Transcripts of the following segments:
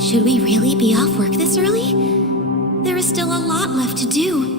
Should we really be off work this early? There is still a lot left to do.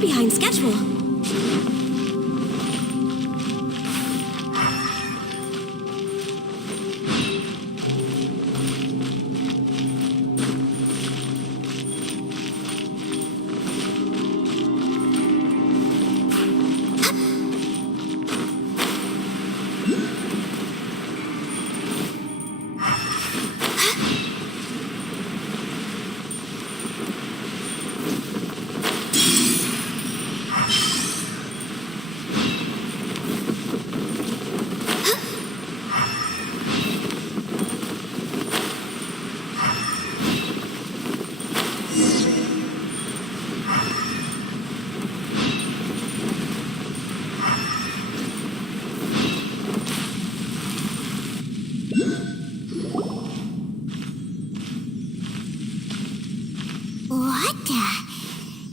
Behind schedule.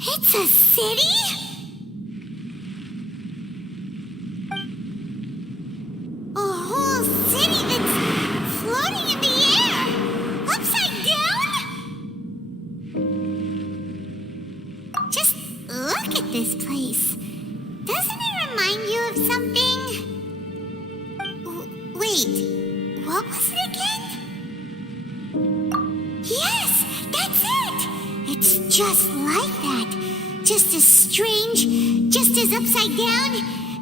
It's a city? A whole city that's floating in the air? Upside down? Just look at this place. Doesn't it remind you of something? Wait, what was it again? Yes, that's it! It's just like that. Just as strange, just as upside down,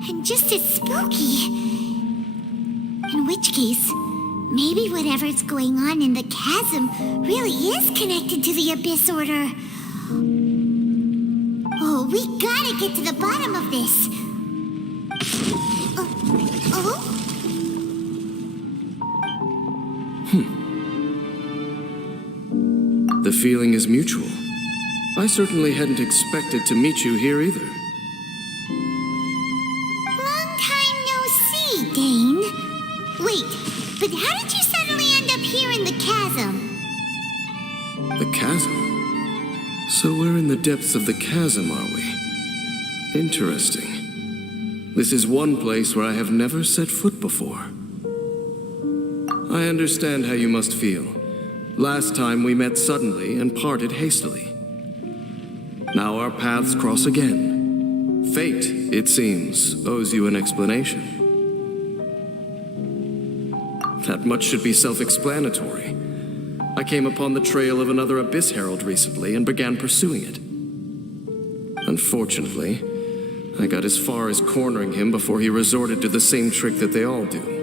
and just as spooky. In which case, maybe whatever's going on in the chasm really is connected to the Abyss Order. Oh, we gotta get to the bottom of this. The feeling is mutual. I certainly hadn't expected to meet you here either. Long time no see, Dane. Wait, but how did you suddenly end up here in the chasm? The chasm? So we're in the depths of the chasm, are we? Interesting. This is one place where I have never set foot before. I understand how you must feel. Last time we met suddenly and parted hastily. Now our paths cross again. Fate, it seems, owes you an explanation. That much should be self-explanatory. I came upon the trail of another Abyss Herald recently and began pursuing it. Unfortunately, I got as far as cornering him before he resorted to the same trick that they all do.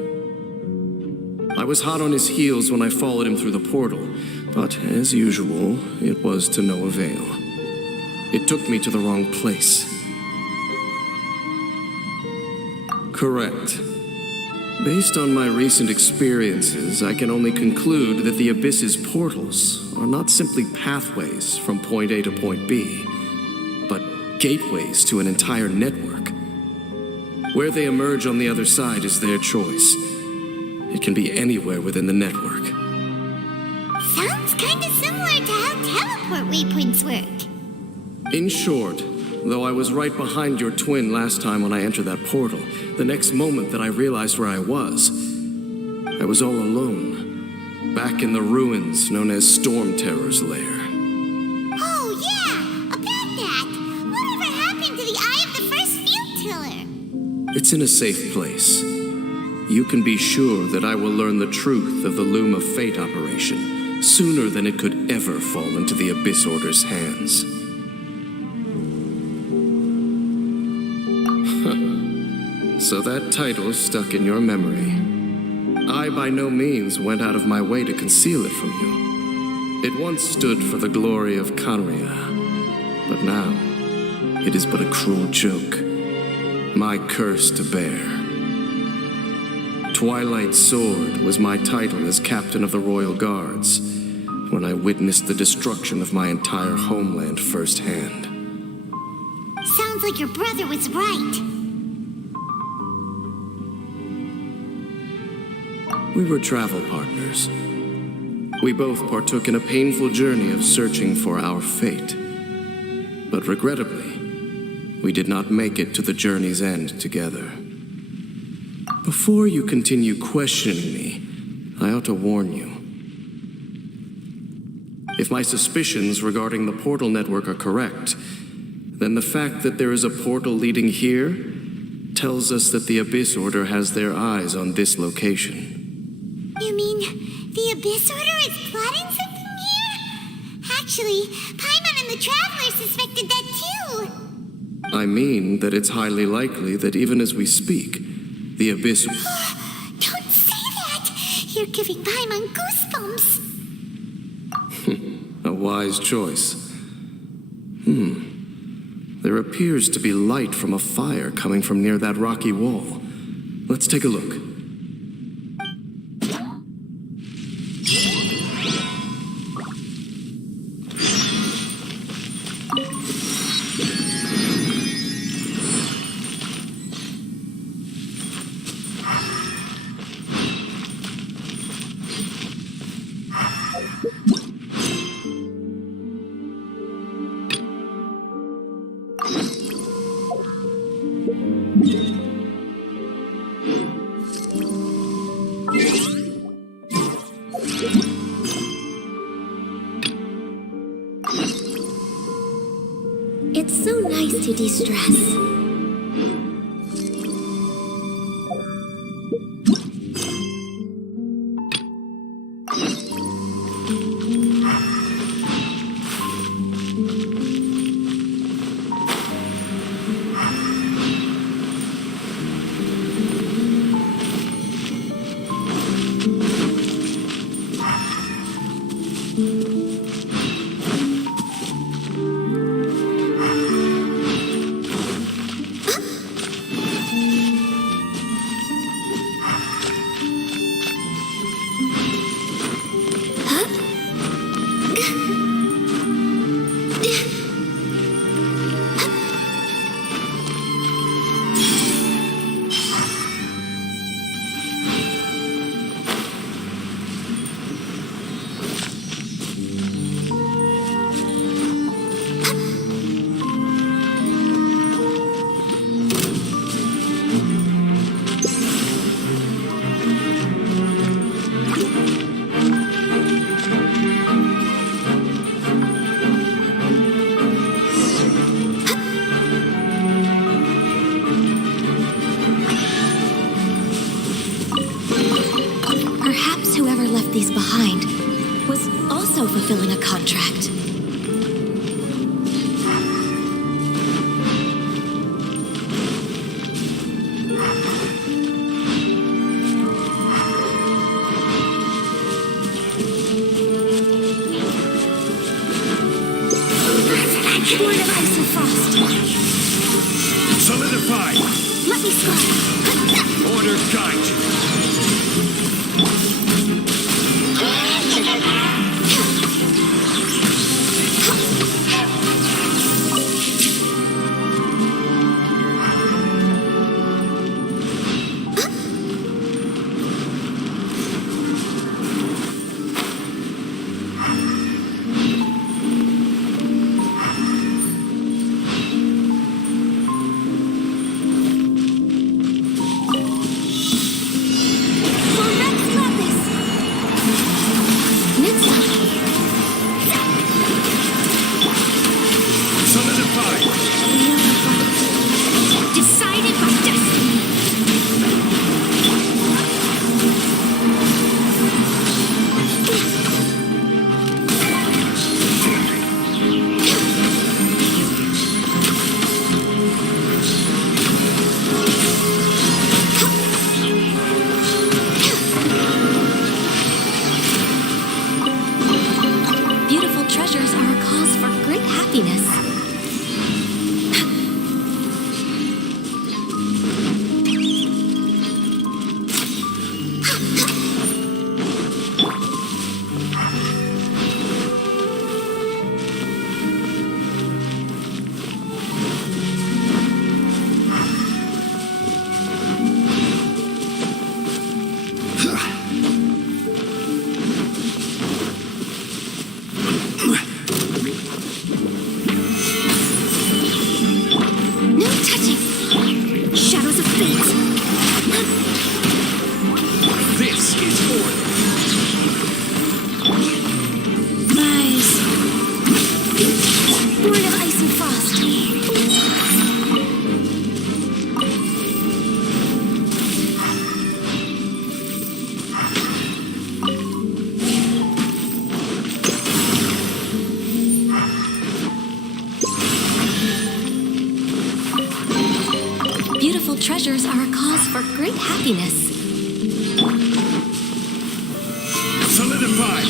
I was hot on his heels when I followed him through the portal, but as usual, it was to no avail. It took me to the wrong place. Correct. Based on my recent experiences, I can only conclude that the Abyss's portals are not simply pathways from point A to point B, but gateways to an entire network. Where they emerge on the other side is their choice. It can be anywhere within the network. Sounds kind of similar to how teleport waypoints work. In short, though I was right behind your twin last time when I entered that portal, the next moment that I realized where I was all alone, back in the ruins known as Storm Terror's lair. Oh, yeah, about that. Whatever happened to It's in a safe place. You can be sure that I will learn the truth of the Loom of Fate operation sooner than it could ever fall into the Abyss Order's hands. So that title stuck in your memory. I by no means went out of my way to conceal it from you. It once stood for the glory of Canria, but now it is but a cruel joke, my curse to bear. Twilight Sword was my title as captain of the Royal Guards when I witnessed the destruction of my entire homeland firsthand. Sounds like your brother was right. We were travel partners. We both partook in a painful journey of searching for our fate. But regrettably, we did not make it to the journey's end together. Before you continue questioning me, I ought to warn you. If my suspicions regarding the portal network are correct, then the fact that there is a portal leading here tells us that the Abyss Order has their eyes on this location. You mean the Abyss Order is plotting something here? Actually, Paimon and the Traveler suspected that too. I mean that it's highly likely that even as we speak, the Abyss... Don't say that! You're giving Paimon goosebumps. A wise choice. There appears to be light from a fire coming from near that rocky wall. Let's take a look. It's so nice to de-stress. These behind was also fulfilling a contract. Born of ice and frost. Solidify! Let me score. Order guide you. touching. Shadows of fate. This is order. Nice. Born of ice and frost. Beautiful treasures are a cause for great happiness. Solidify.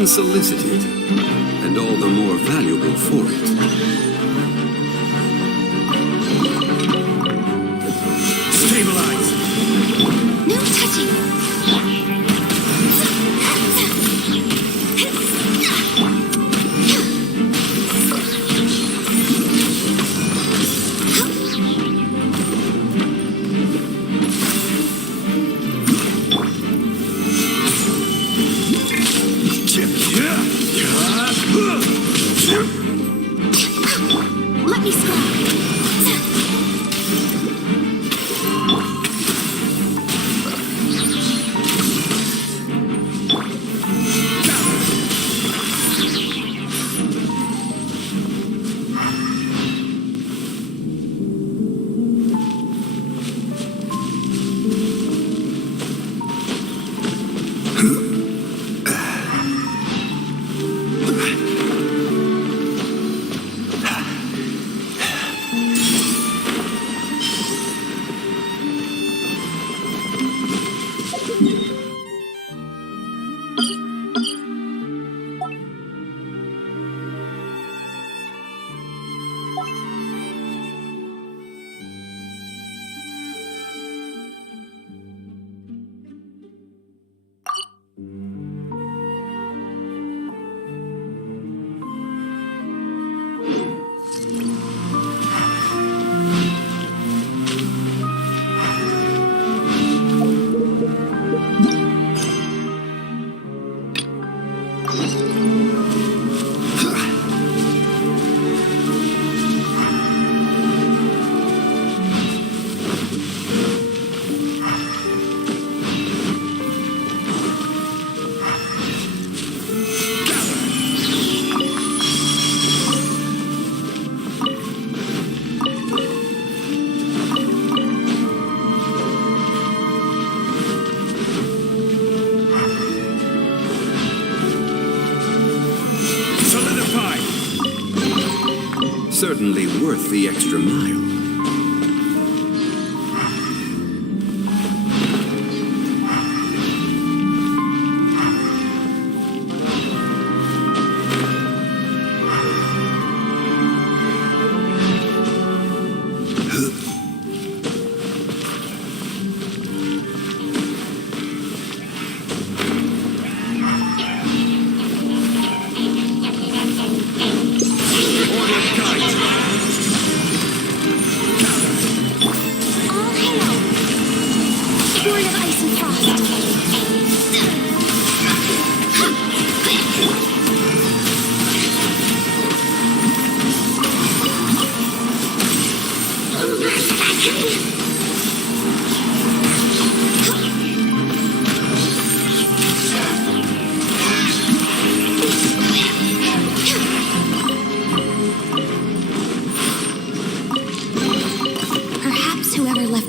Unsolicited, and all the more valuable for it. Stabilize. No touching. Certainly worth the extra mile.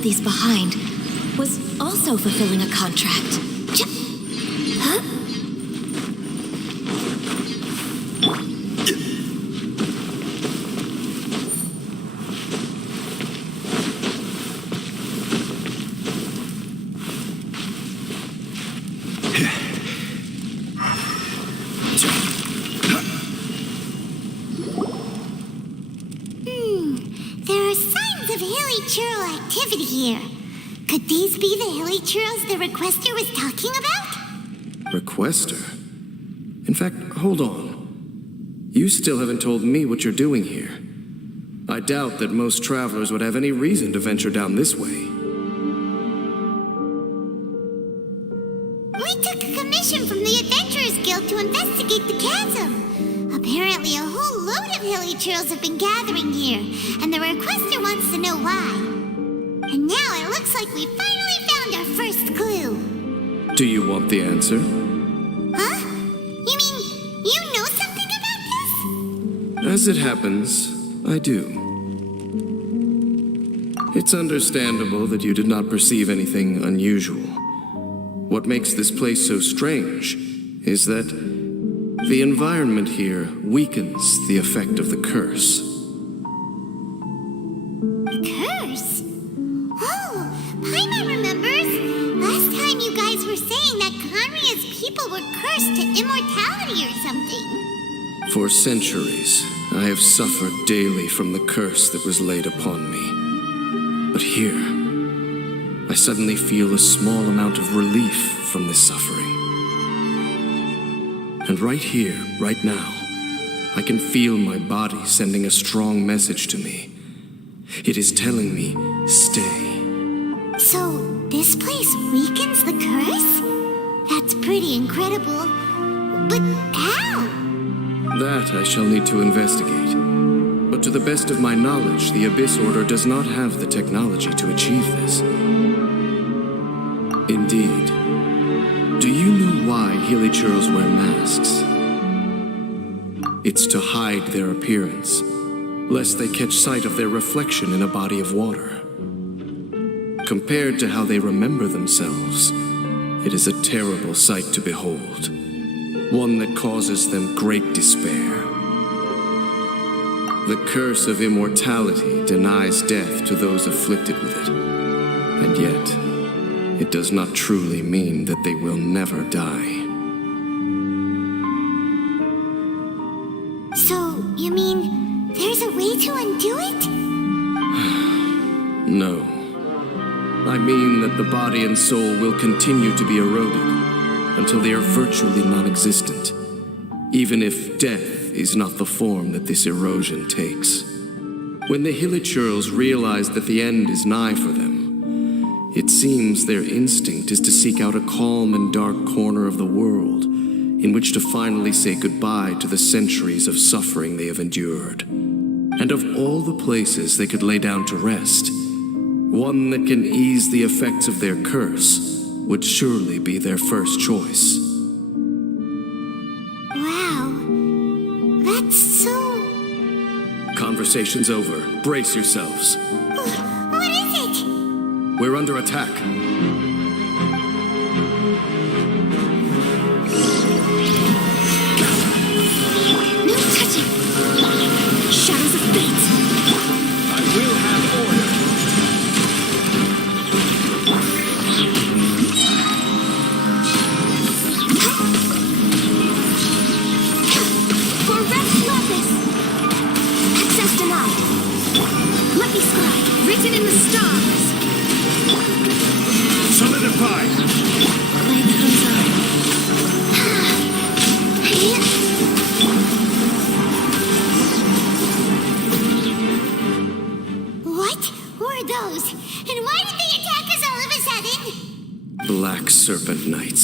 These behind was also fulfilling a contract. Huh? There are signs of hilly churl activity here. Could these be the hilly churls the requester was talking about? Requester? In fact, hold on. You still haven't told me what you're doing here. I doubt that most travelers would have any reason to venture down this way. We took a commission from the Adventurers Guild to investigate the chasm. Apparently a whole load of hilly churls have been gathering here, and the requester wants to know why. And now it looks like we finally found our first clue. Do you want the answer? Huh? You mean you know something about this? As it happens, I do. It's understandable that you did not perceive anything unusual. What makes this place so strange is that the environment here weakens the effect of the curse. The curse? Oh, Paimon remembers. Last time you guys were saying that Conria's people were cursed to immortality or something. For centuries, I have suffered daily from the curse that was laid upon me. But here, I suddenly feel a small amount of relief from this suffering. And right here, right now, I can feel my body sending a strong message to me. It is telling me, stay. So, this place weakens the curse? That's pretty incredible. But how? That I shall need to investigate. But to the best of my knowledge, the Abyss Order does not have the technology to achieve this. Indeed. Do you know why Hilichurls wear masks? It's to hide their appearance, lest they catch sight of their reflection in a body of water. Compared to how they remember themselves, it is a terrible sight to behold, one that causes them great despair. The curse of immortality denies death to those afflicted with it, and yet it does not truly mean that they will never die. So, you mean there's a way to undo it? No. I mean that the body and soul will continue to be eroded until they are virtually non-existent, even if death is not the form that this erosion takes. When the Hilichurls realize that the end is nigh for them, it seems their instinct is to seek out a calm and dark corner of the world in which to finally say goodbye to the centuries of suffering they have endured. And of all the places they could lay down to rest, one that can ease the effects of their curse would surely be their first choice. Wow. That's so... Conversation's over. Brace yourselves. What is it? We're under attack. No touching! Shadows of fate! Lucky star, written in the stars. Solidify! Play comes on. What were those? And why did they attack us all of a sudden? Black Serpent Knights.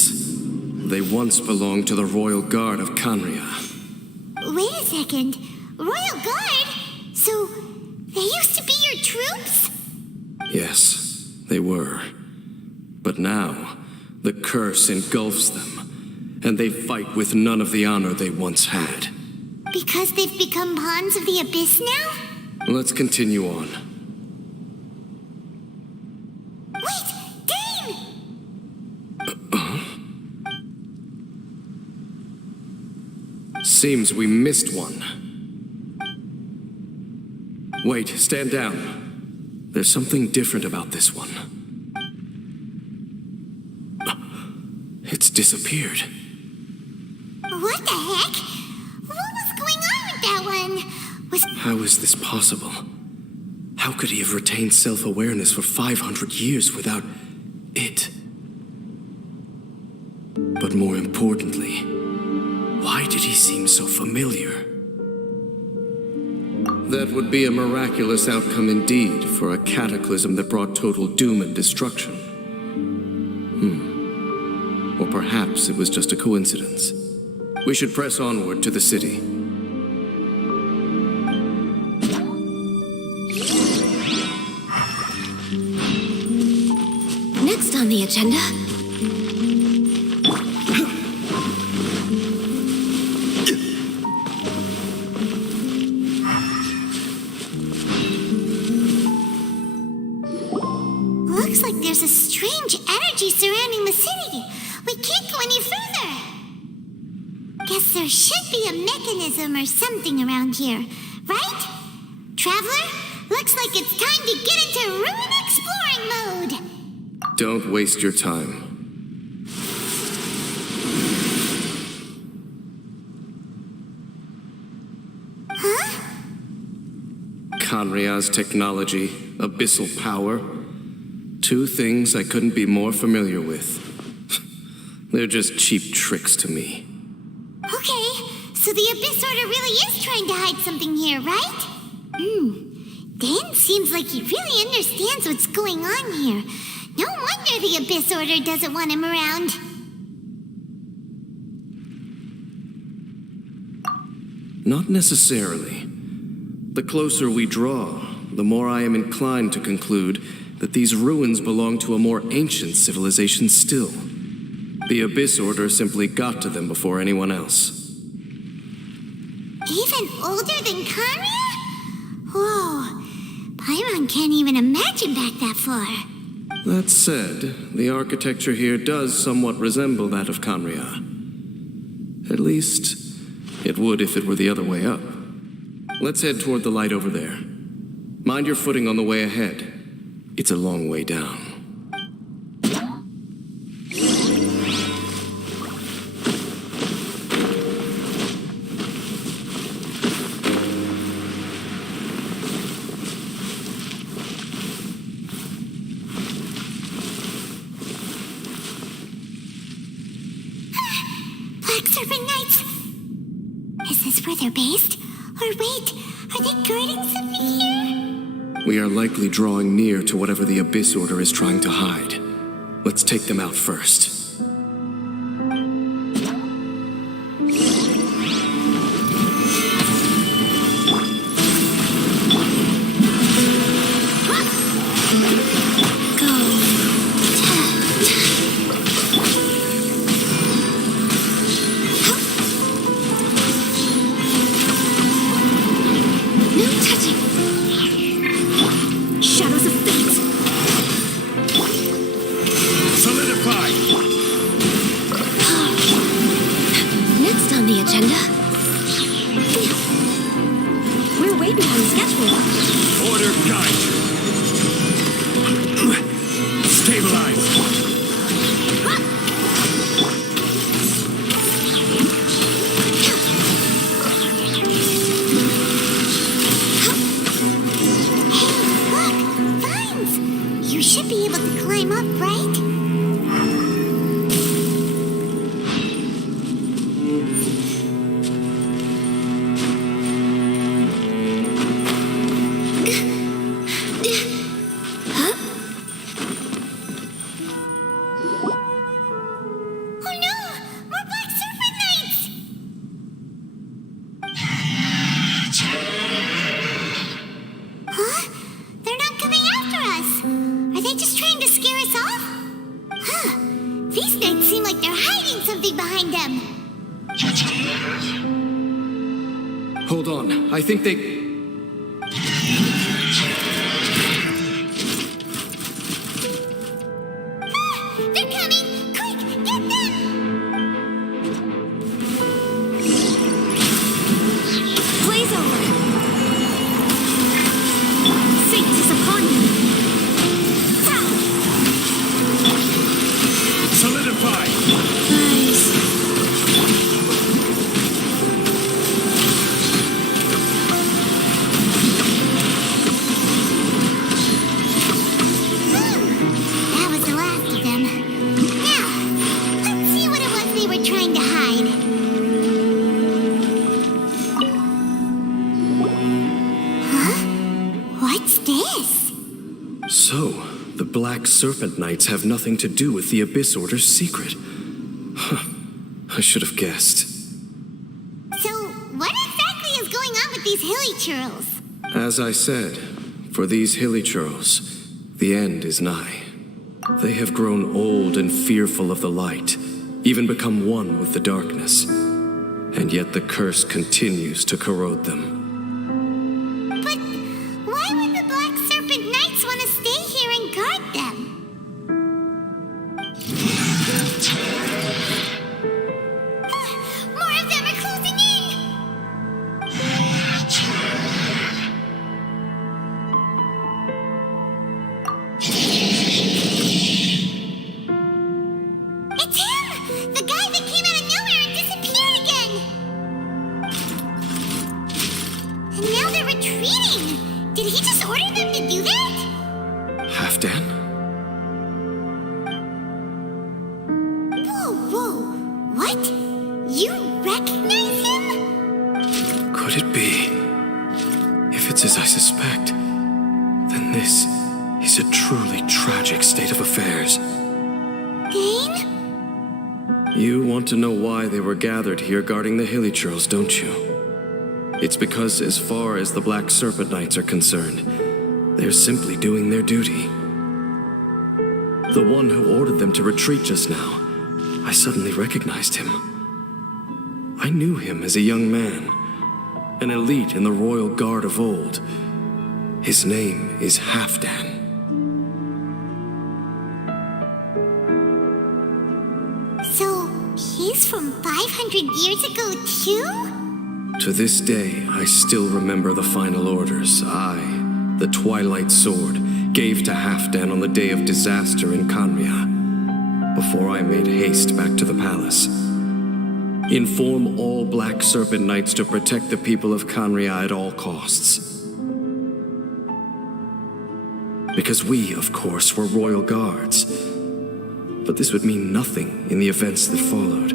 They once belonged to the Royal Guard of Canria. Wait a second. Royal Guard? So, they used to be your troops? Yes, they were. But now, the curse engulfs them, and they fight with none of the honor they once had. Because they've become pawns of the Abyss now? Let's continue on. Wait! Dane! Seems we missed one. Wait, stand down. There's something different about this one. It's disappeared. What the heck? What was going on with that one? How is this possible? How could he have retained self-awareness for 500 years without it? But more importantly, why did he seem so familiar? That would be a miraculous outcome indeed for a cataclysm that brought total doom and destruction. Or perhaps it was just a coincidence. We should press onward to the city. Next on the agenda. Looks like there's a strange energy surrounding the city. We can't go any further. Guess there should be a mechanism or something around here, right? Traveler, looks like it's time to get into ruin exploring mode. Don't waste your time. Huh? Canria's technology, abyssal power. Two things I couldn't be more familiar with. They're just cheap tricks to me. Okay, so the Abyss Order really is trying to hide something here, right? Dan seems like he really understands what's going on here. No wonder the Abyss Order doesn't want him around. Not necessarily. The closer we draw, the more I am inclined to conclude that these ruins belong to a more ancient civilization still. The Abyss Order simply got to them before anyone else. Even older than Canria? Whoa, Paimon can't even imagine back that far. That said, the architecture here does somewhat resemble that of Canria. At least, it would if it were the other way up. Let's head toward the light over there. Mind your footing on the way ahead. It's a long way down. Black Serpent Knights! Is this where they're based? Or wait, are they guarding something here? We are likely drawing near to whatever the Abyss Order is trying to hide. Let's take them out first. just trying to scare us off? Huh. These knights seem like they're hiding something behind them. Hold on, I think they... They're coming! Quick, get them! Blaze over! Fate is upon you! Solidify! Nice. That was the last of them. Now, let's see what it was they were trying to hide. Huh? What's this? So, the Black Serpent Knights have nothing to do with the Abyss Order's secret. Huh. I should have guessed. So, what exactly is going on with these hilly churls? As I said, for these hilly churls, the end is nigh. They have grown old and fearful of the light, even become one with the darkness. And yet the curse continues to corrode them. But why would the Black Serpent Knights want to stay here and guard them? More of them are closing in! It's him! The guy that came out of nowhere and disappeared again! And now they're retreating! Did he just order them to do that? Halfdan? Whoa! What? You recognize him? Could it be? If it's as I suspect, then this is a truly tragic state of affairs. Dane? You want to know why they were gathered here guarding the hilly churls, don't you? It's because as far as the Black Serpent Knights are concerned, they're simply doing their duty. The one who ordered them to retreat just now, I suddenly recognized him. I knew him as a young man, an elite in the royal guard of old. His name is Halfdan. So, he's from 500 years ago, too? To this day, I still remember the final orders I, the Twilight Sword, gave to Halfdan on the day of disaster in Canria, before I made haste back to the palace. Inform all Black Serpent Knights to protect the people of Canria at all costs. Because we, of course, were royal guards. But this would mean nothing in the events that followed.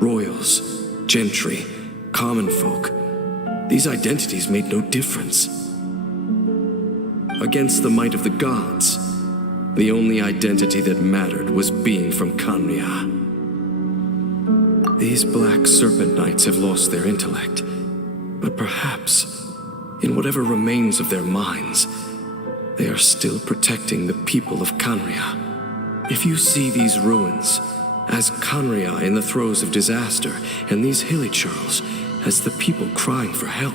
Royals, gentry, common folk, these identities made no difference. Against the might of the gods, the only identity that mattered was being from Canria. These Black Serpent Knights have lost their intellect, but perhaps, in whatever remains of their minds, they are still protecting the people of Canria. If you see these ruins as Canria in the throes of disaster, and these hilly churls as the people crying for help,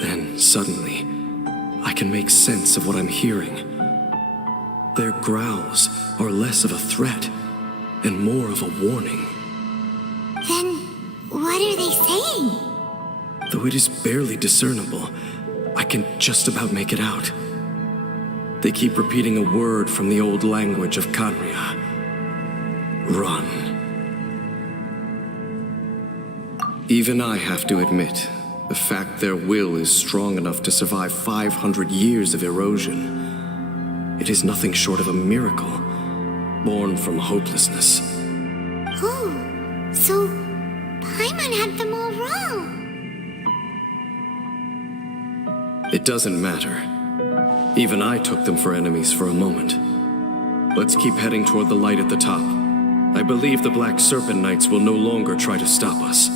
then suddenly I can make sense of what I'm hearing. Their growls are less of a threat and more of a warning. Then, what are they saying? Though it is barely discernible, I can just about make it out. They keep repeating a word from the old language of Canria. Run. Even I have to admit, the fact their will is strong enough to survive 500 years of erosion, it is nothing short of a miracle, born from hopelessness. Oh, so Paimon had them all wrong. It doesn't matter. Even I took them for enemies for a moment. Let's keep heading toward the light at the top. I believe the Black Serpent Knights will no longer try to stop us.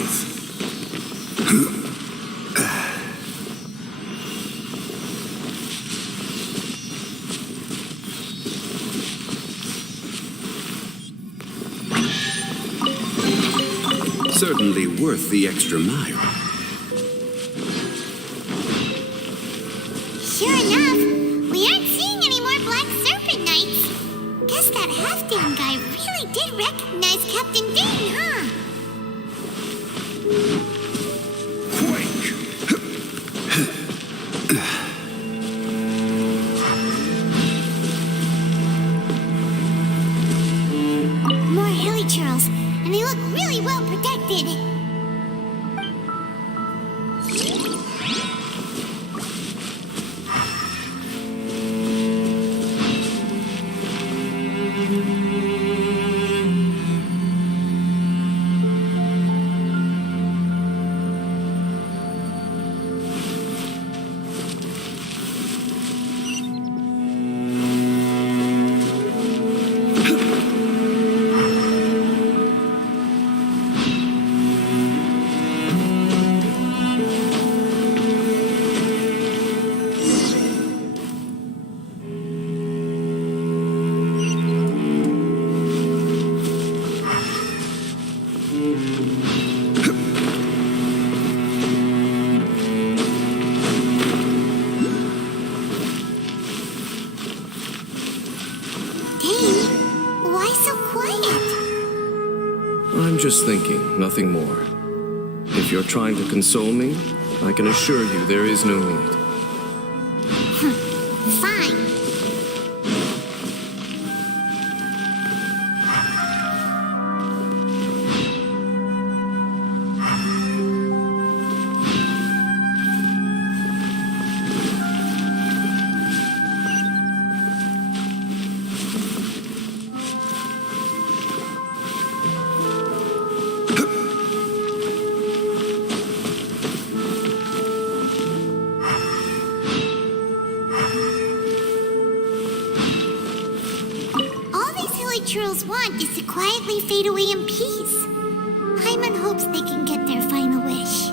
Stabilize! Certainly worth the extra mile. Sure enough, we aren't seeing any more Black Serpent Knights. Guess that half-down guy really did recognize Captain Dane, huh? Quake! More hilly churls, and they look really well protected. I'm just thinking, nothing more. If you're trying to console me, I can assure you there is no need. Fine. Churls want is to quietly fade away in peace. Hyman hopes they can get their final wish.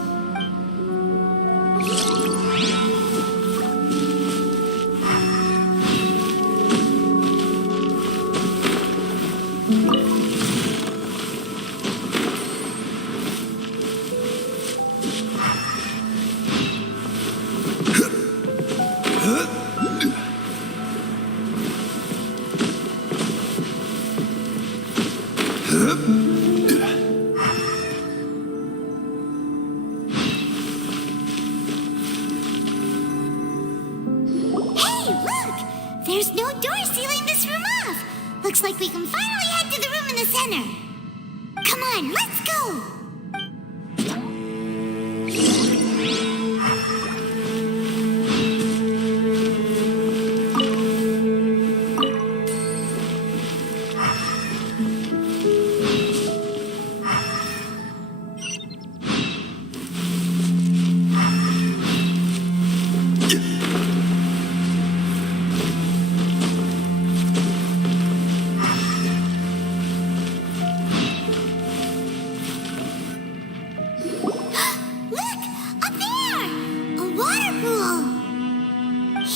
There's no door sealing this room off. Looks like we can finally head to the room in the center. Come on, let's go!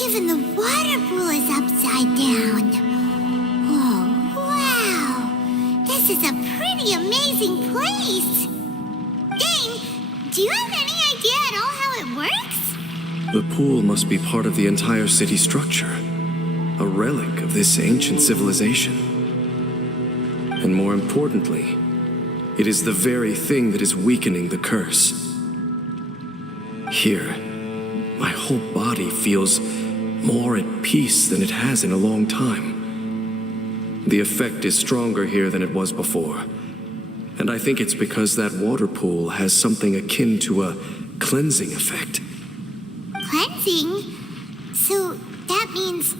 Even the water pool is upside down. Oh, wow! This is a pretty amazing place! Dane, do you have any idea at all how it works? The pool must be part of the entire city structure. A relic of this ancient civilization. And more importantly, it is the very thing that is weakening the curse. Here, my whole body feels more at peace than it has in a long time. The effect is stronger here than it was before. And I think it's because that water pool has something akin to a cleansing effect. Cleansing? So that means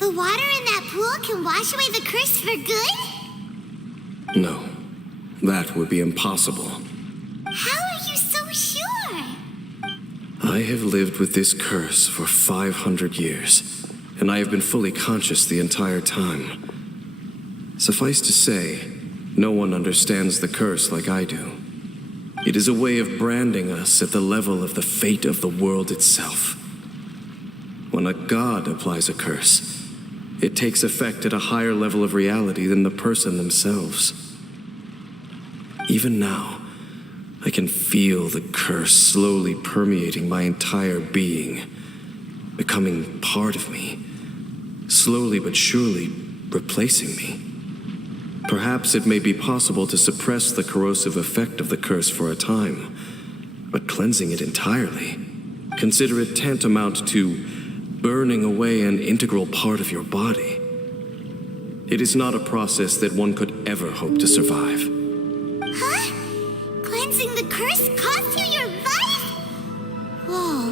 the water in that pool can wash away the curse for good? No, that would be impossible. How are you so sure? I have lived with this curse for 500 years, and I have been fully conscious the entire time. Suffice to say, no one understands the curse like I do. It is a way of branding us at the level of the fate of the world itself. When a god applies a curse, it takes effect at a higher level of reality than the person themselves. Even now, I can feel the curse slowly permeating my entire being, becoming part of me, slowly but surely replacing me. Perhaps it may be possible to suppress the corrosive effect of the curse for a time, but cleansing it entirely, consider it tantamount to burning away an integral part of your body. It is not a process that one could ever hope to survive. Huh? Cleansing the curse cost you your life? Whoa.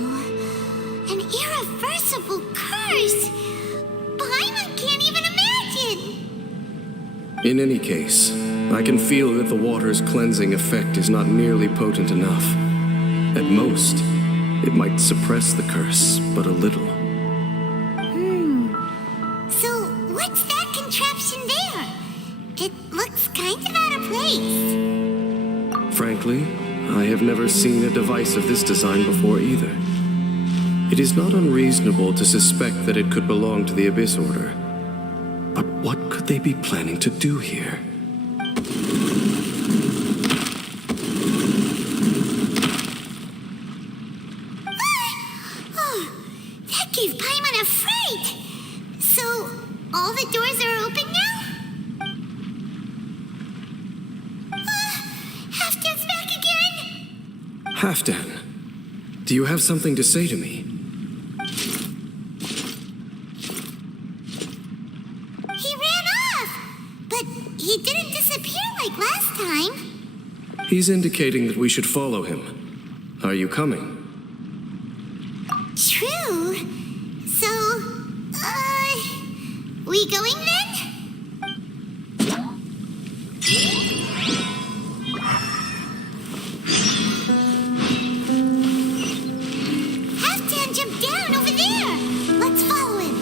An irreversible curse. Paimon can't even imagine. In any case, I can feel that the water's cleansing effect is not nearly potent enough. At most, it might suppress the curse, but a little. So, what's that contraption there? It looks kind of out of place. Frankly, I have never seen a device of this design before either. It is not unreasonable to suspect that it could belong to the Abyss Order. But what could they be planning to do here? Oh, that gave Paimon a fright. So, all the doors are open now? Halfdan's back again! Halfdan, do you have something to say to me? He ran off! But he didn't disappear like last time. He's indicating that we should follow him. Are you coming? True. So, we going then? Halfdan jumped down over there. Let's follow him.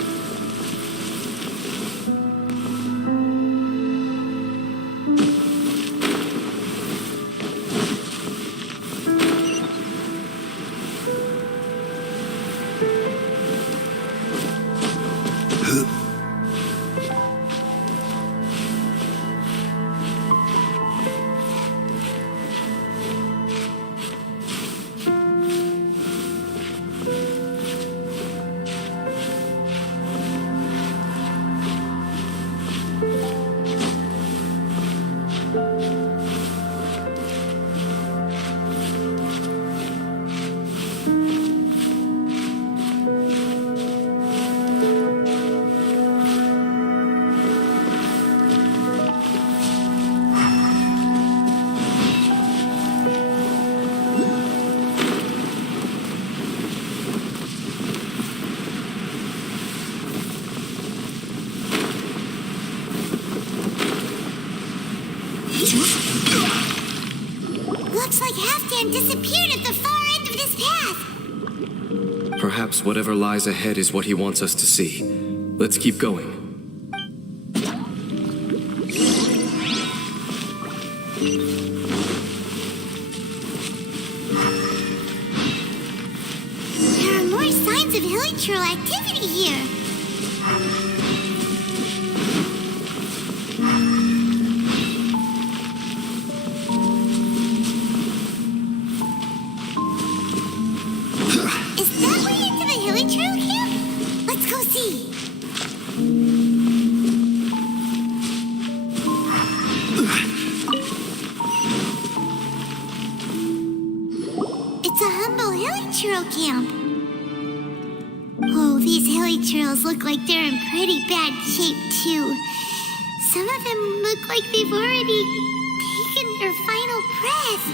Looks like Halfdan disappeared at the far end of this path. Perhaps whatever lies ahead is what he wants us to see. Let's keep going. There are more signs of hilichurl activity here. Is that way into the hilichurl camp? Let's go see. It's a humble hilichurl camp. Oh, these hilichurls look like they're in pretty bad shape, too. Some of them look like they've already taken their final breath.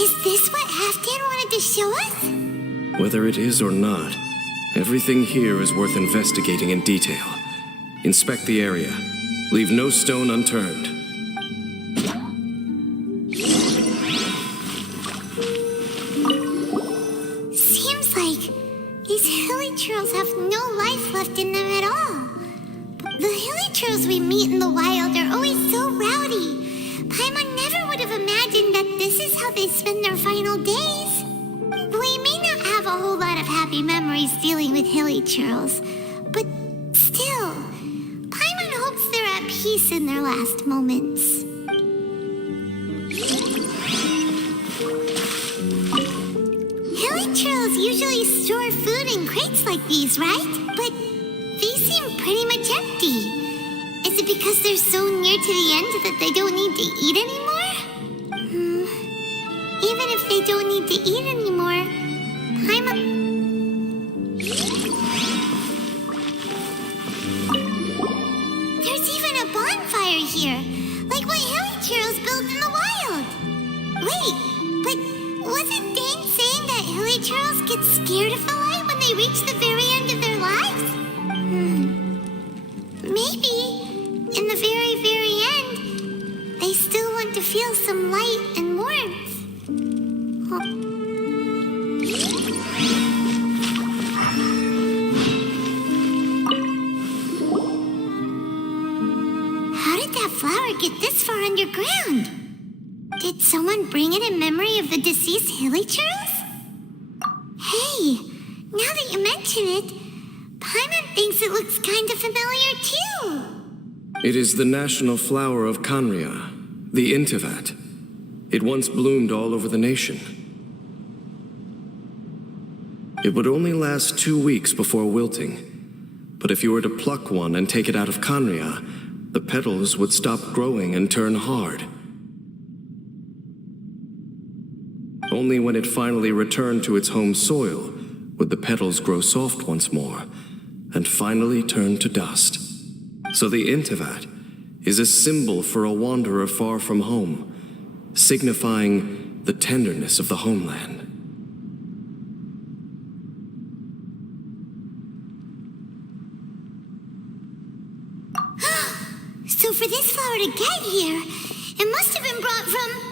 Is this what Halfdan wanted to show us? Whether it is or not, everything here is worth investigating in detail. Inspect the area. Leave no stone unturned. Seems like these hilichurls have no life left in them at all. The hilichurls we meet in the wild are always so rowdy. Paimon never would have imagined that this is how they spend their final days. We may not have a whole lot of happy memories dealing with hilly churls, but still, Paimon hopes they're at peace in their last moments. Hilly churls usually store food in crates like these, right? But these seem pretty much empty. Is it because they're so near to the end that they don't need to eat anymore? Even if they don't need to eat anymore, There's even a bonfire here, like what hilly churls build in the wild. Wait, but wasn't Dane saying that hilly churls get scared of the light when they reach the very end of their lives? Maybe, in the very, very end, they still want to feel some light and warmth. How did that flower get this far underground? Did someone bring it in memory of the deceased hilly churls? Hey, now that you mention it, Paimon thinks it looks kind of familiar too. It is the national flower of Canria, the Intivat. It once bloomed all over the nation. It would only last 2 weeks before wilting, but if you were to pluck one and take it out of Canria, the petals would stop growing and turn hard. Only when it finally returned to its home soil would the petals grow soft once more and finally turn to dust. So the Intivat is a symbol for a wanderer far from home, signifying the tenderness of the homeland. So for this flower to get here, it must have been brought from...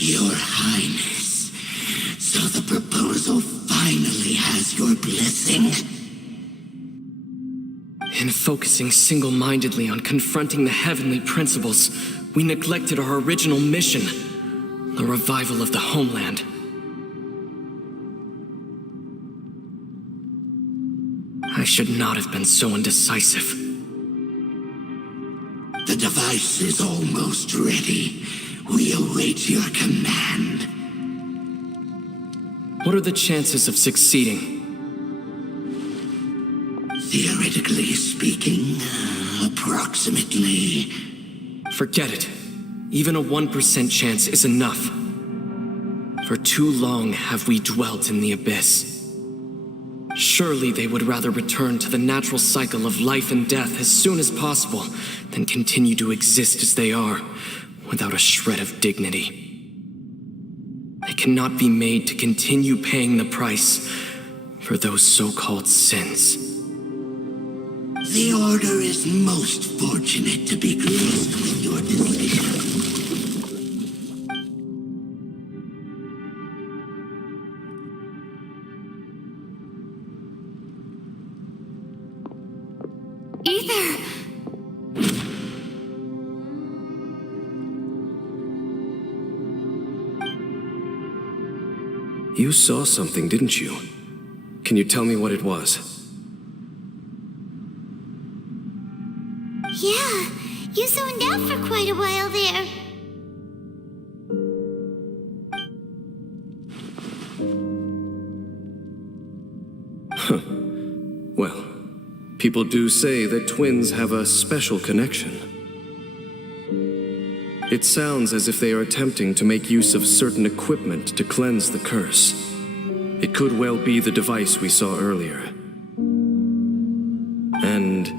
Your Highness, so the proposal finally has your blessing? In focusing single-mindedly on confronting the heavenly principles, we neglected our original mission, the revival of the homeland. I should not have been so indecisive. The device is almost ready. We await your command. What are the chances of succeeding? Theoretically speaking, approximately. Forget it. Even a 1% chance is enough. For too long have we dwelt in the abyss. Surely they would rather return to the natural cycle of life and death as soon as possible than continue to exist as they are, without a shred of dignity. They cannot be made to continue paying the price for those so-called sins. The Order is most fortunate to be graced with your decision. Ether! You saw something, didn't you? Can you tell me what it was? Yeah, you zoned out for quite a while there. Well, people do say that twins have a special connection. It sounds as if they are attempting to make use of certain equipment to cleanse the curse. It could well be the device we saw earlier. And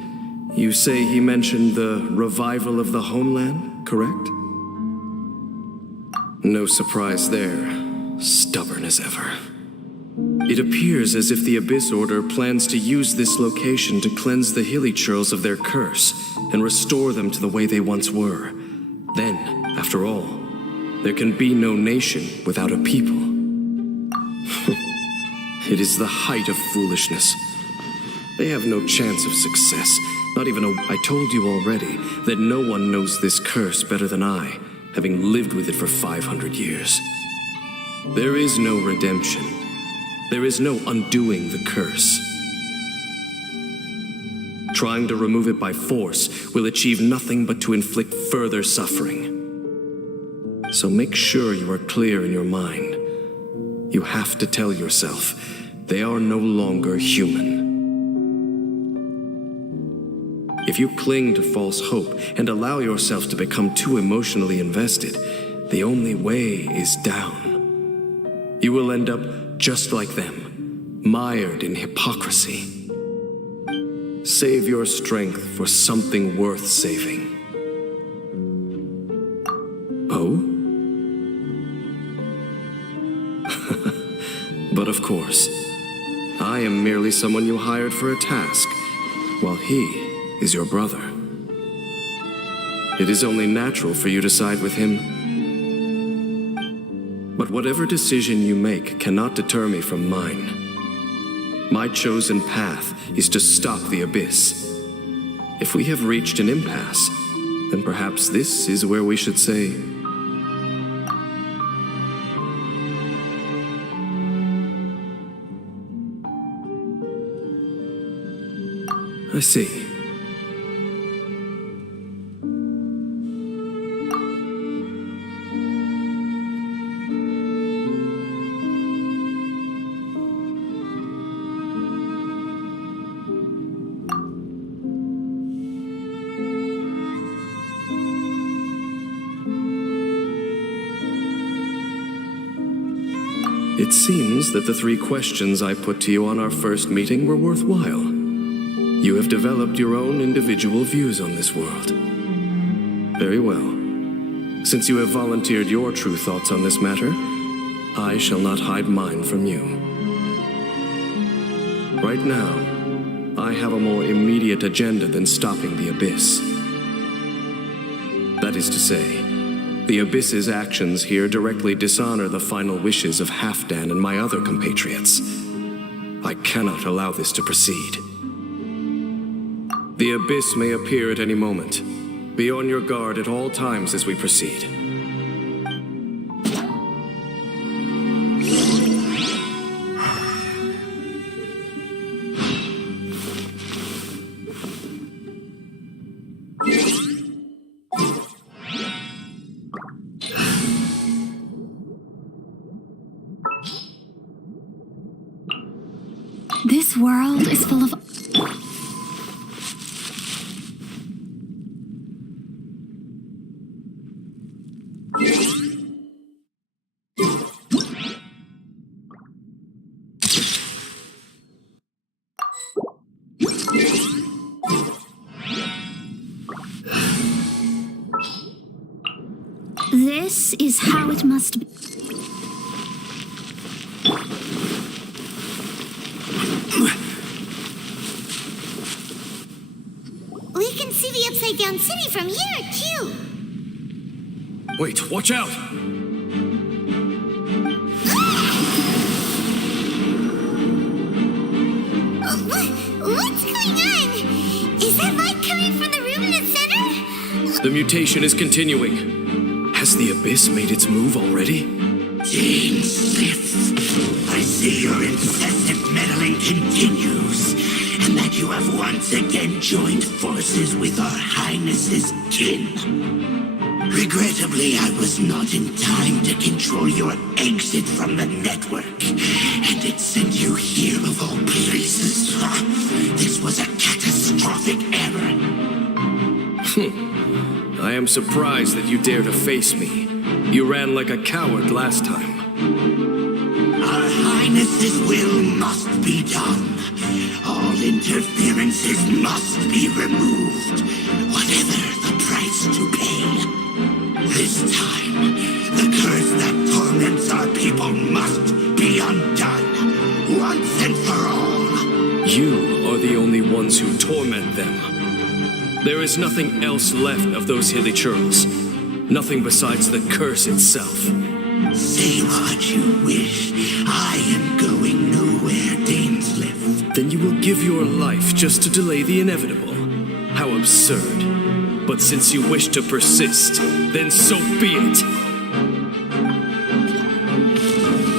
you say he mentioned the revival of the homeland, correct? No surprise there. Stubborn as ever. It appears as if the Abyss Order plans to use this location to cleanse the Hilly Churls of their curse, and restore them to the way they once were. Then, after all, there can be no nation without a people. It is the height of foolishness. They have no chance of success. Not even I told you already that no one knows this curse better than I, having lived with it for 500 years. There is no redemption. There is no undoing the curse. Trying to remove it by force will achieve nothing but to inflict further suffering. So make sure you are clear in your mind. You have to tell yourself they are no longer human. If you cling to false hope and allow yourself to become too emotionally invested, the only way is down. You will end up just like them, mired in hypocrisy. Save your strength for something worth saving. Oh? But of course, I am merely someone you hired for a task, while he is your brother. It is only natural for you to side with him. But whatever decision you make cannot deter me from mine. My chosen path is to stop the abyss. If we have reached an impasse, then perhaps this is where we should say, I see. It seems that the 3 questions I put to you on our first meeting were worthwhile. You have developed your own individual views on this world. Very well. Since you have volunteered your true thoughts on this matter, I shall not hide mine from you. Right now, I have a more immediate agenda than stopping the Abyss. That is to say, the Abyss's actions here directly dishonor the final wishes of Halfdan and my other compatriots. I cannot allow this to proceed. The Abyss may appear at any moment. Be on your guard at all times as we proceed. This world is full of... This is how it must be. We can see the upside-down city from here, too. Wait, watch out! What's going on? Is that light coming from the room in the center? The mutation is continuing. Has the Abyss made its move already? Dean Sith, I see your incessant meddling continues, and that you have once again joined forces with our Highness's kin. Regrettably, I was not in time to control your exit from the network, and it sent you here of all places. This was a catastrophic error. I am surprised that you dare to face me. You ran like a coward last time. Our Highness's will must be done. All interferences must be removed, whatever the price to pay. This time, the curse that torments our people must be undone, once and for all. You are the only ones who torment them. There is nothing else left of those hilly churls. Nothing besides the curse itself. Say what you wish. I am going nowhere, Dainsliff. Then you will give your life just to delay the inevitable. How absurd. But since you wish to persist, then so be it.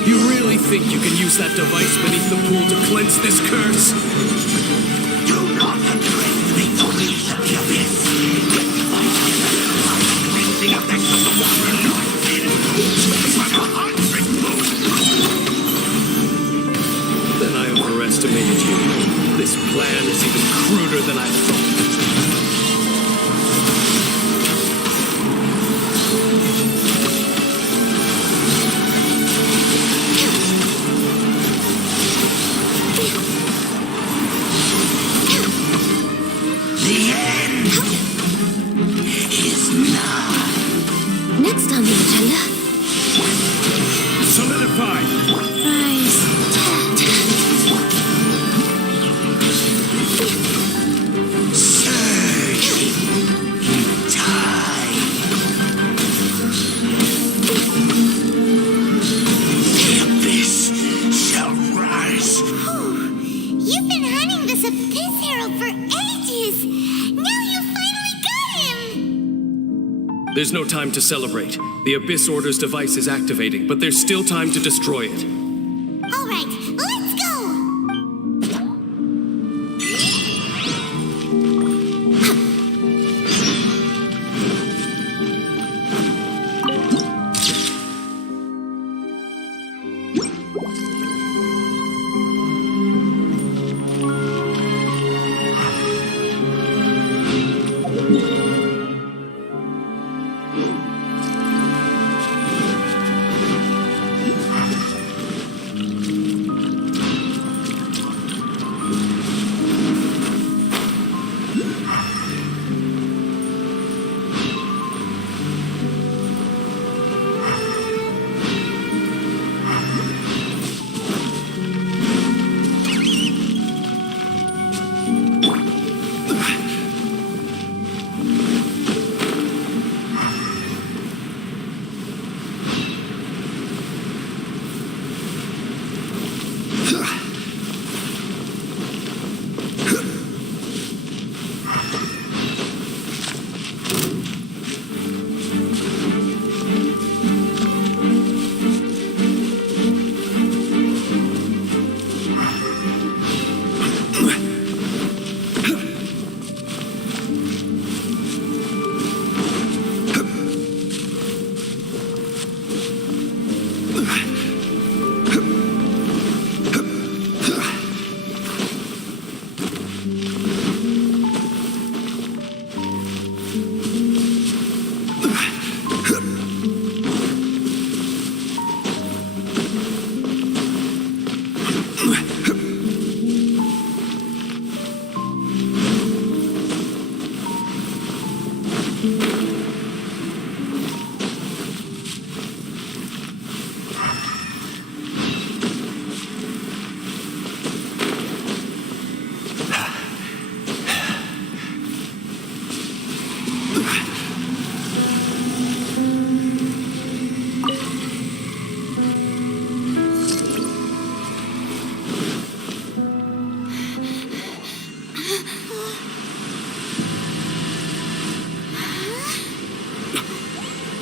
You really think you can use that device beneath the pool to cleanse this curse? Do not underestimate the reach of the abyss. Cleansing effects of the water not been but 100 Then I overestimated you. This plan is even cruder than I thought. The end is nigh. Next on the agenda, Solidify! rise. Surge in time. The abyss shall rise. You've been hunting this Abyss Herald for ages. Now you finally got him. There's no time to celebrate. The Abyss Order's device is activating, but there's still time to destroy it. All right, let's go.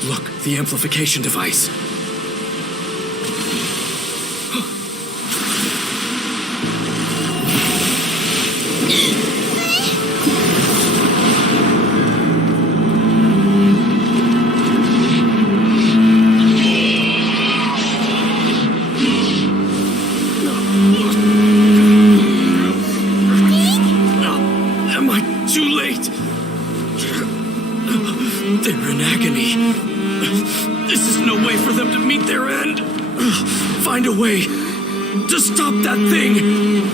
Look, the amplification device. Am I too late? They're in agony. This is no way for them to meet their end. Find a way to stop that thing.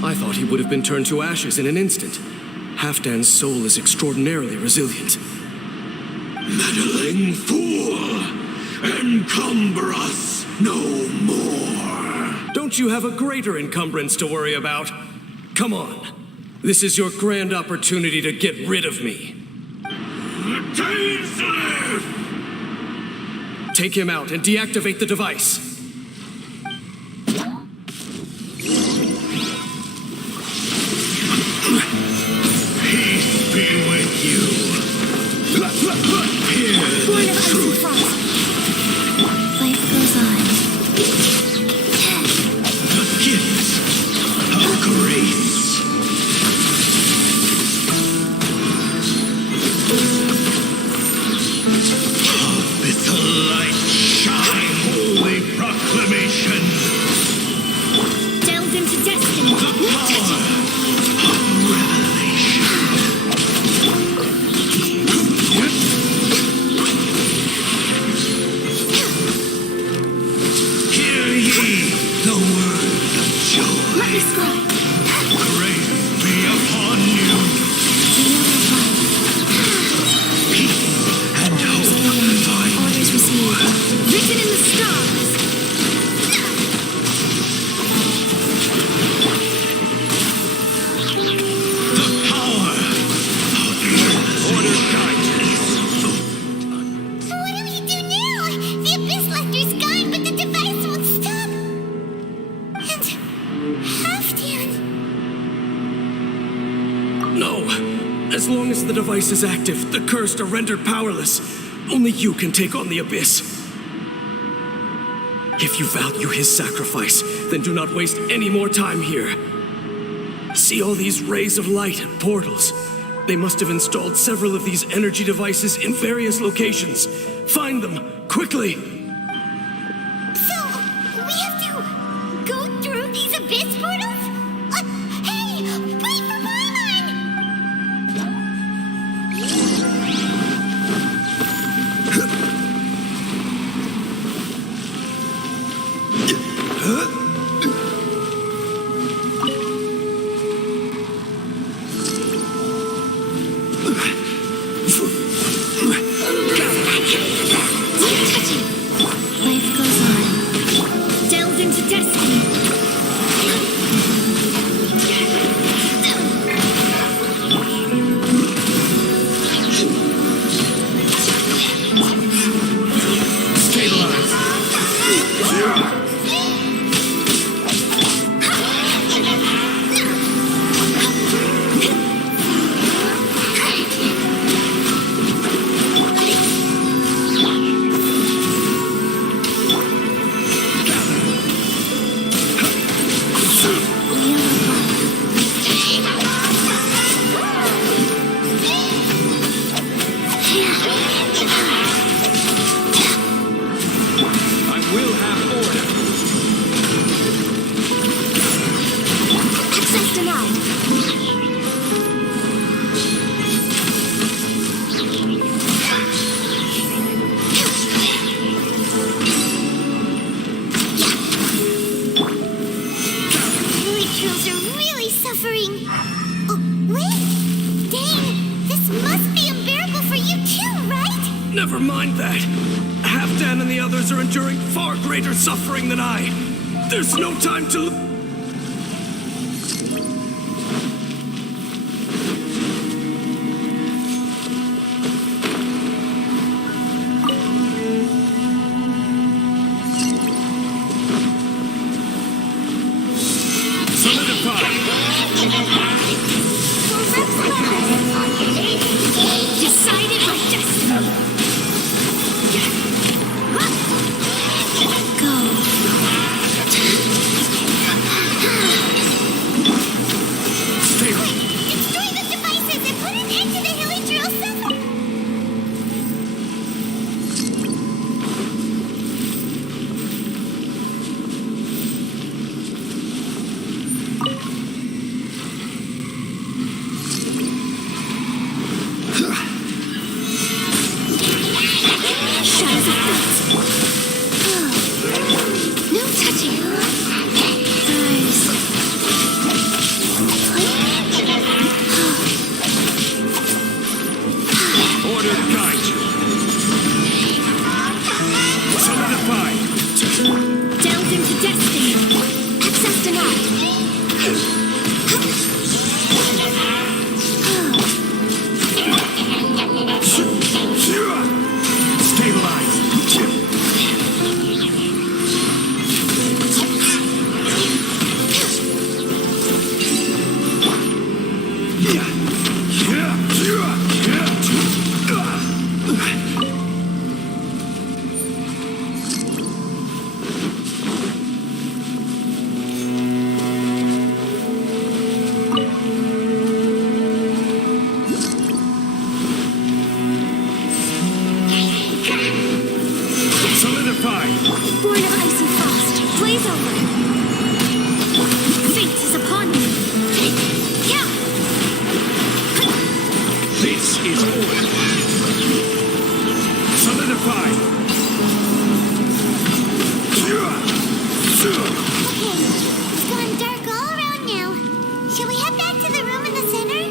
I thought he would have been turned to ashes in an instant. Halfdan's soul is extraordinarily resilient. Meddling fool! Encumber us no more! Don't you have a greater encumbrance to worry about? Come on. This is your grand opportunity to get rid of me. Take him out and deactivate the device. Peace be with you. Hear Born the of ice and truth. frost. Life goes on. The gift of grace. Of the light shine, holy proclamation. Delved into destiny. The power of revelation. Hear ye the word of joy. Let me scribe. Grace be upon you. Seal of life. Peace and Orders hope given. find Orders received. Written in the stars. the power of order guidance. What do we do now? The Abyss Luster's gone, but the device won't stop. And Halfdan. No. As long as the device is active, the cursed are rendered powerless. Only you can take on the Abyss. If you value his sacrifice, then do not waste any more time here. See all these rays of light and portals? They must have installed several of these energy devices in various locations. Find them, quickly! So, we have to go through these Abyss portals? Hey, wait for Paimon! Life goes on. Delved into destiny. I will have order. Access denied. Rituals are really suffering. Oh, wait! Dang, this must be unbearable for you too, right? Never mind that. Halfdan and the others are enduring far greater suffering than I. There's no time to... Decided by destiny. Go. Destroy the devices and put an end to the Heliodril suffering! Born of icy frost, blaze over. Fate is upon me. Yeah. This is order. Solidify. Okay, it's gone dark all around now. Shall we head back to the room in the center?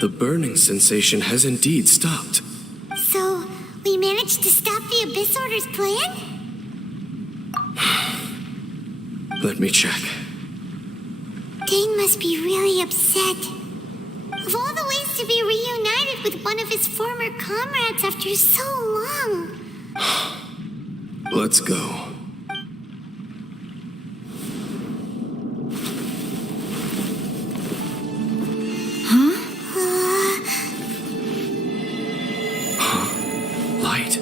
The burning sensation has indeed stopped. So, we managed to stop the Abyss Order's plan? Let me check. Dane must be really upset. Of all the ways to be reunited with one of his former comrades after so long. Let's go. Light.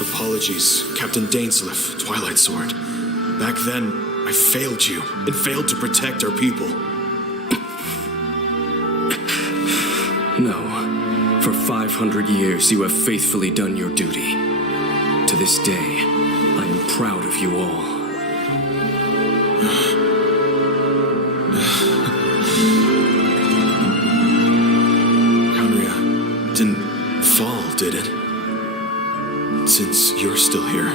Apologies, Captain Dainsleif, Twilight Sword. Back then, I failed you and failed to protect our people. No. For 500 years, you have faithfully done your duty. To this day, I am proud of you all. Conria didn't fall, did it? Since you're still here.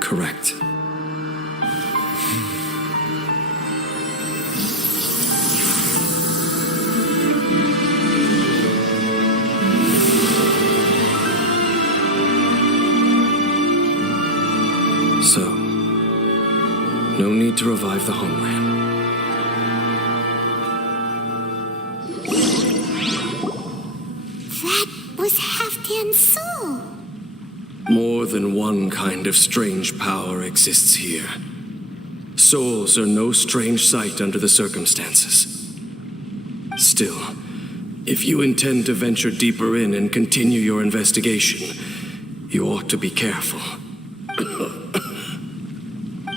Correct. So, no need to revive the homeland. That was Halfdan's soul. More than one kind of strange power exists here. Souls are no strange sight under the circumstances. Still, if you intend to venture deeper in and continue your investigation, you ought to be careful.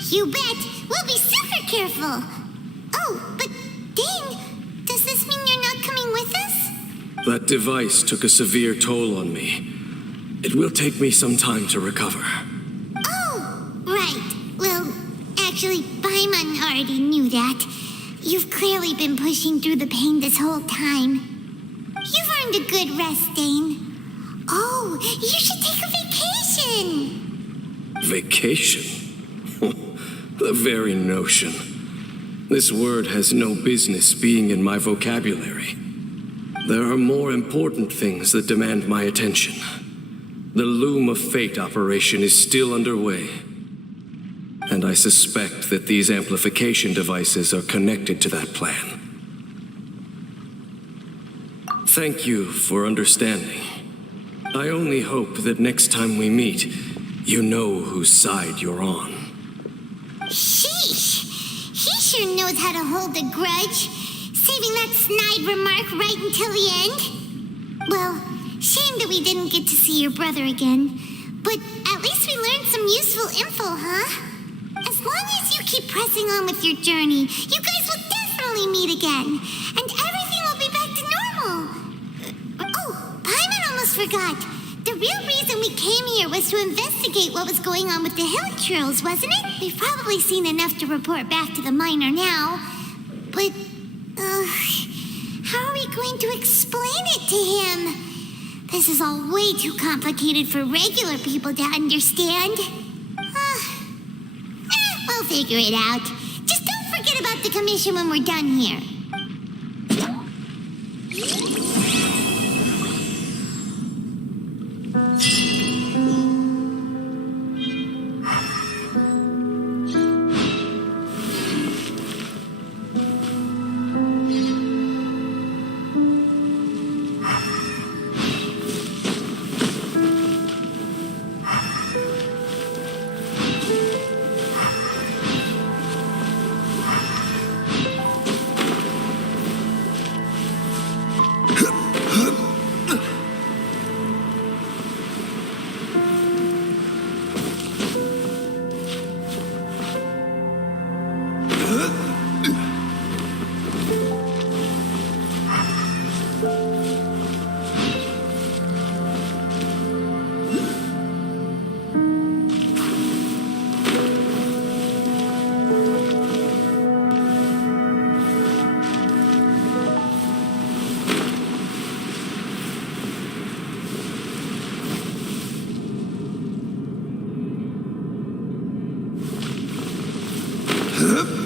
You bet. We'll be super careful. Oh, but Dane, does this mean you're not coming with us? That device took a severe toll on me. It will take me some time to recover. Oh, right. Well, actually, Paimon already knew that. You've clearly been pushing through the pain this whole time. You've earned a good rest, Dane. Oh, you should take a vacation. Vacation? The very notion. This word has no business being in my vocabulary. There are more important things that demand my attention. The Loom of Fate operation is still underway. And I suspect that these amplification devices are connected to that plan. Thank you for understanding. I only hope that next time we meet, you know whose side you're on. Sheesh. He sure knows how to hold a grudge, saving that snide remark right until the end. Well, shame that we didn't get to see your brother again, but at least we learned some useful info, huh? As long as you keep pressing on with your journey, you guys will definitely meet again, and everything will be back to normal. Oh, Paimon almost forgot. The real reason we came here was to investigate what was going on with the hill trolls, wasn't it? We've probably seen enough to report back to the miner now. But, how are we going to explain it to him? This is all way too complicated for regular people to understand. We'll figure it out. Just don't forget about the commission when we're done here. Huh?